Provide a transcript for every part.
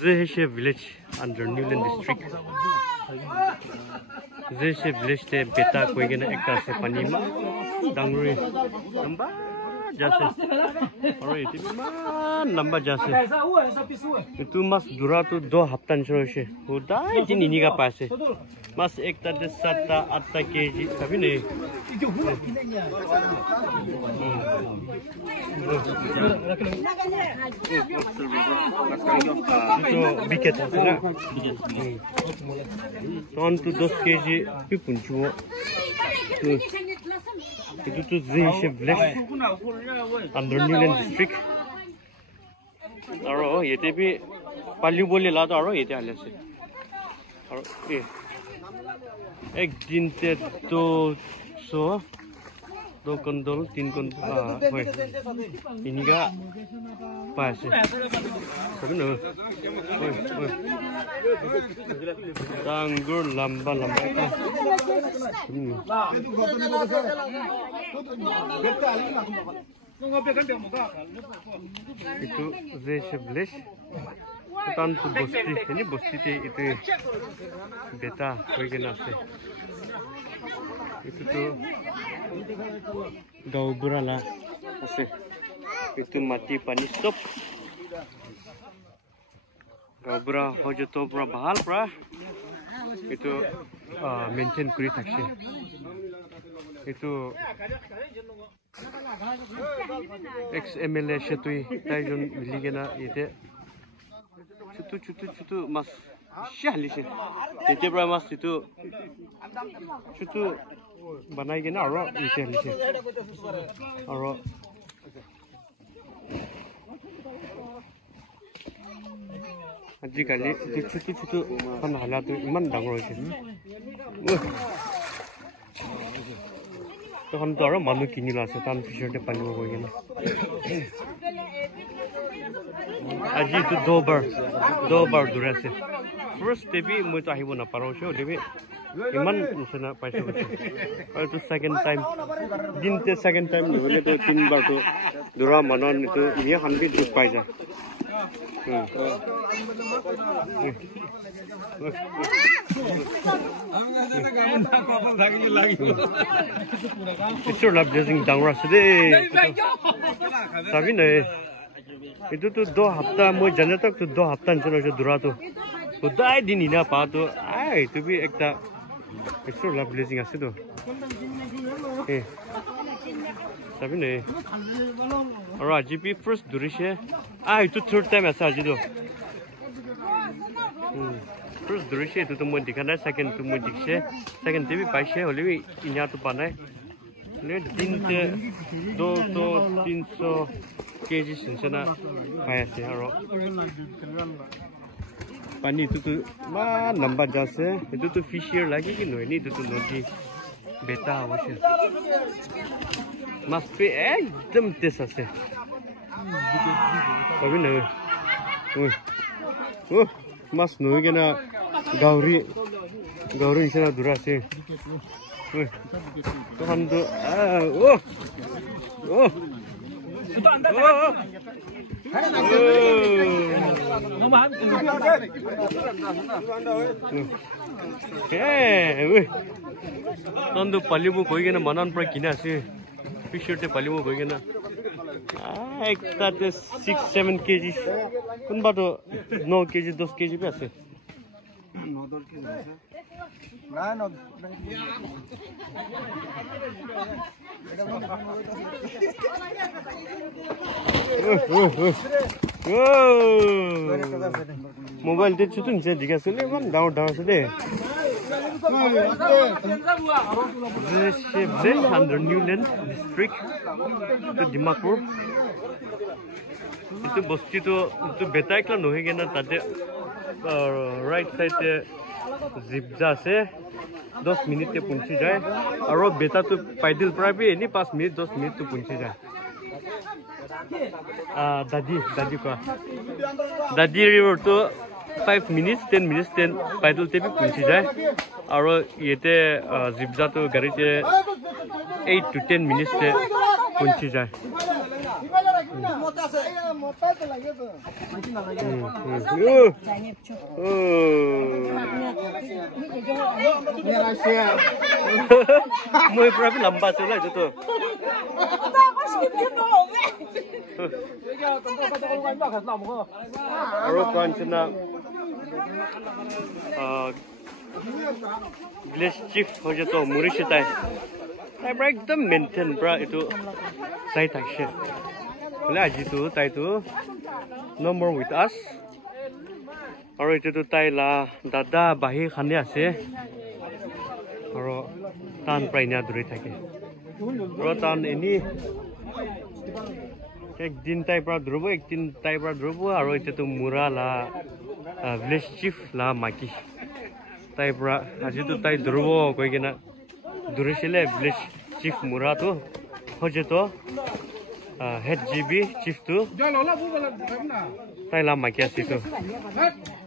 Zeshe village under Newland district. Zeshe village te beta koi gena ekta se pani ma dangri lamba jase. Aro iti lamba jase. Itu mas dura tu 2 haftan choro she. Udai jin ini ka paase. Mas ekta de 7-8 kg sabi ne. Itu biket asena. Ton tu 10 kg pi punchuo. Itu tu Zeshe village under Newland district. Aro yete bi pali bole la to aro yete hale se. Aro ek din te 200 2 kondol 3 kondol hoy iniga paase sabi no hoy dangur lamba lamba ka itu Zeshe village tan tu bosti ini bosti te itu beta koi gena ase itu tu gau burala ase itu mati pani stop gau bura hoje to bura bahal pra itu maintain kuri thakse itu ex MLA shetui taijon miligena ite chutu mas shahlise ite bra mas itu chutu banai gena aro ite halise aro aji kali chutu pan hala tu iman dangor hoise তখন তো আৰু মানুহ কিনিল আছে টান ফিচাৰতে পালিব গৈ কিনে আজি তো দুবাৰ দূৰ আছে ফাৰ্ষ্ট দেবি মই তো আহিব নাপাৰোঁ চো দেবি ইমান নিচিনা পাইছোঁ আৰু তো ছেকেণ্ড টাইম দিনতে ছেকেণ্ড টাইম নহ'লে তো 3বাৰ তো দূৰা মানুহৰ নিটো ইয়ে হানবি দুখ পাই যায় ঈশ্বৰ লাভ ব্লেছিং ডাঙৰ আছে দেই চাবি নাই এইটোতো 2 সপ্তাহ মই জানে তাক 2 সপ্তাহ নিচিনা হৈছে দূৰাটো সদায় দিন ইনা পাতো এইটো বি একটা ঈশ্বৰ লাভ ব্লেছিং আছে তো চাবি নাই আৰু আজি বি ফাৰ্ষ্ট দূৰিছে এইটো থাৰ্ড টাইম আছে আজিতো First durishe itu tu mau dikanai, second tu mau dikse, second tu bi paise, oleh bi inya tu panai. Le din te 200-300 kg sensana paise haro. Pani itu tu nambah jase, itu tu fisher lagi ki no ini itu tu nodi beta awasya. Mas pe ekdam tes ase. Tapi no. Mas no gena gauri nisana durase to hando tando palibu koi gena manan pra kina ase fisher te palibu koi gena ekta te 6-7 kg kunba to 9 kg 10 kg pe ase Mobile te chutun je digasule man down sule Zeshe village under Newland district to Dimapur itu bosti to itu beta ekla nohe gena tate right side zipja ase 10 minute te punchi jay aro beta to paidil pra bi ni 5 minute 10 minute to punchi jay dadi ko dadi river to 5 minutes 10 minutes 10 paidal te bhi punchi jai aro yete zipja to gari te 8 to 10 minutes te punchi jai moi pura bhi lamba chula jo to aro kanchana village chief hoje to murishi tai bra ekdam maintain bra itu sai takshe bole aji tu tai tu no more with us aro itu tu tai la dada bahi khane ase aro tan praina duri thake aro tan eni एक दिन type रा ध्रुव एक दिन type रा ध्रुव और इते तो मुरा ला विलेज चीफ ला माकी टाइप रा আজি तो टाइ ध्रुव कोइ केना दुरेसिले विलेज चीफ मुरा तो होजे तो हेड जीबी चीफ तो टाइ ला माकी आसी तो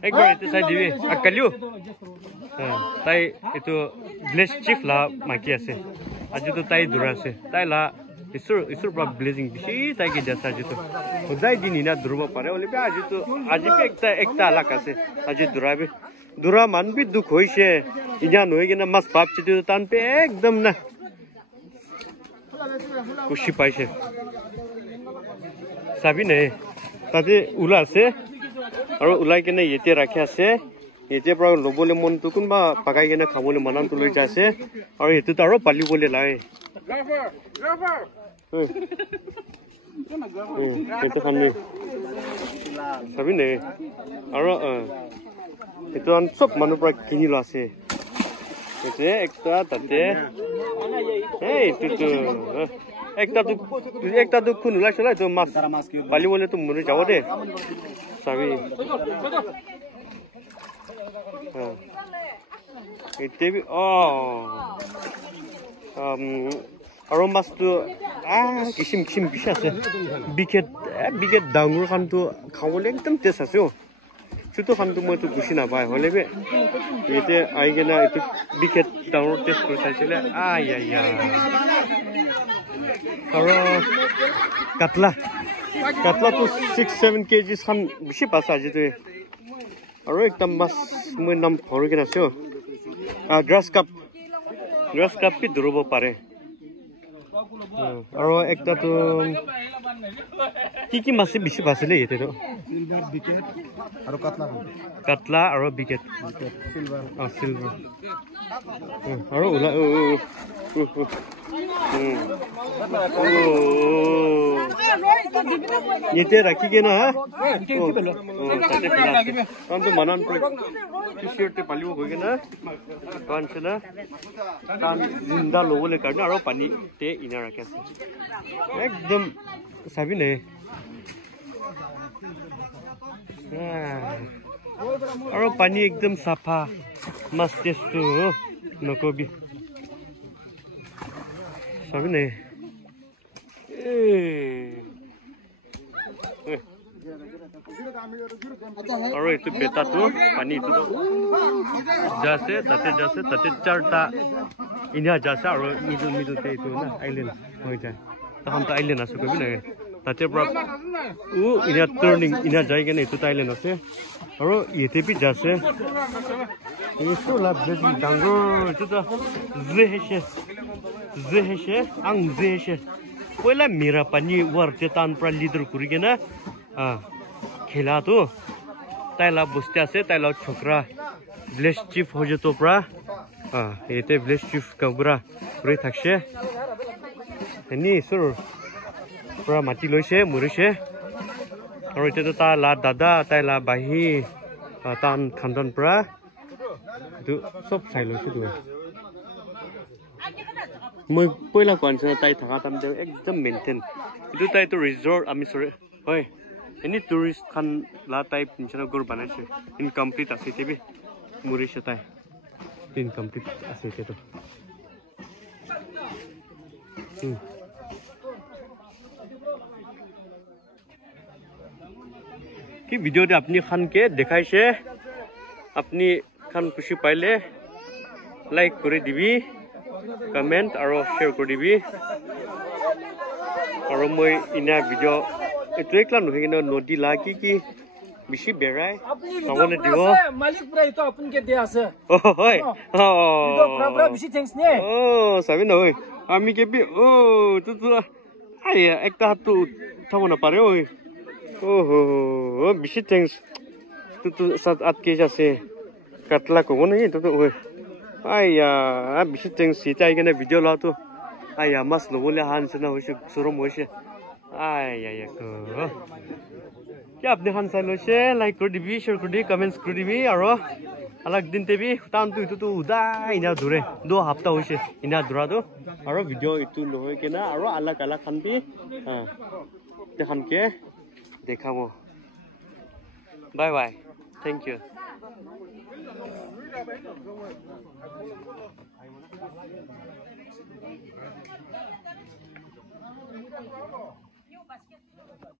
एक बार इते साइ दिबी अकलियो टाइ इतो विलेज चीफ ला माकी आसे আজি तो टाइ दुरासे टाइ ला इसुर बा ब्लेजिंग बिशी ताकि जैसा जितो खुदाई दिन इना दुरबा पारे ओले बे आज तो आज पे एकता अलग आसे आज दुरा मान भी दुख होइसे इना नोय गेना मस पाप चितो तान पे एकदम ना खुशी पाइसे साबि नै ताते उला से और उलाई केने येते राखे आसे येते प्रा लोबोले मन तो कुनबा पकाई केने खाबोले मनान तो लइ जासे और येते तारो पाली बोले लाए itu kan nih, tapi nih, aro itu kan sob manu prak kini lah sih, itu ekstra tadi, itu tuh, ekstra tuh kun lah sih itu mas, bali boleh tuh mulu jauh deh, tapi, itu aro mas tu kisim bisha ase biket dangur khan tu khawole ekdam tes ase o chuto khan tu moi tu gushi na bai hole be ete aigena etu biket dangur tes kor saisile ya aro katla tu 6-7 kg khan bishi pasa je tu aro ekdam mas moi nam phore gena ase o grass cup pi durobo pare aro ekta to ki masi bishi basile yete to silver biket aro katla aro biket silver aro ula yete rakhi ke na हम तो मनन पर T-shirt ते पालियो होगे ना कान से ना कान जिंदा लोगों ले करना और पानी ते इना रखे एकदम सभी ने और पानी एकदम साफा मस्त टेस्ट नको भी सभी ने और itu peta tu pani itu tu jase tate charta inya jase aro middle te itu na island hoi jai ta ham ta island asu kobi na tate pra inya turning inya jai ke na itu ta island ase aro yete bi jase isu la blessing dango itu ta zeheshe ang zeheshe poila mira pani war chetan pra leader kuri ke na खेला तो ताइला बुस्ते आसे ताइला छोकरा village chief हो जतो प्रा येते village chief कबरा पुरे थाकसे any सुर पुरा माटी लइसे मुरिसे और इते तो ताला दादा ताइला बाही तान खानदान प्रा दु सब साइलसे दु মই पहिला कन्सना ताइ थाका तामते एकदम मेंटेन इदु ताइ तो रिजॉर्ट आमी सरे होय एनी टूरिस्ट खान ला टाइप निचना गोर बनाइसे इनकम्प्लीट आसे तेबे मुरिसे ताइ इनकम्प्लीट आसे ते तो কি ভিডিওতে আপনি খানকে দেখাইছে আপনি খান খুশি পাইলে লাইক করে দিবি কমেন্ট আৰু শেয়াৰ কৰে দিবি আৰু মই ইনা ভিডিও এটো একলা নহয় কিনা নদী লাগি কি বেশি বেড়ায় সামনে দিব মালিক পুরা তো আপনকে দে আছে ও হয় ও তো পুরা বেশি থ্যাঙ্কস নে ও সাবি না ওই আমি কে বি ও তো আইয়া একটা হাত তো থামো না পারে ওই ও হো বেশি থ্যাঙ্কস তো সাত আট কেজি আছে কাটলা কব নাই তো ওই আইয়া বেশি থ্যাঙ্কস এটা এখানে ভিডিও লা তো আইয়া মাছ লবলে হানছে না হইছে সরম হইছে আইয়া তো কি আপনি হানসাই লইছে লাইক করে দিবি শেয়ার করে দিবি কমেন্টস করে দিবি আৰু আলাক দিন তেবি টান তো উদাই ইনা দূৰে 2 সপ্তাহ হইছে ইনা দূৰা তো আৰু ভিডিও ইটো নহয় কেনা আৰু আলাক খানবি দেখানকে দেখাবো বাই বাই থ্যাংক ইউ